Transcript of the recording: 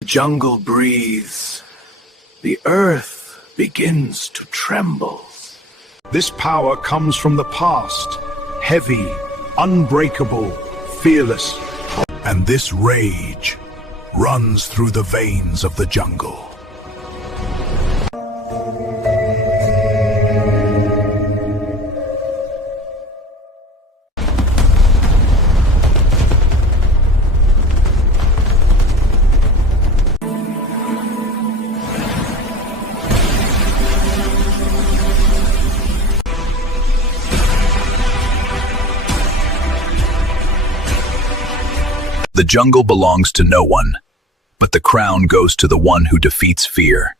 The jungle breathes. The earth begins to tremble. This power comes from the past, heavy, unbreakable, fearless. And this rage runs through the veins of the jungle. The jungle belongs to no one, but the crown goes to the one who defeats fear.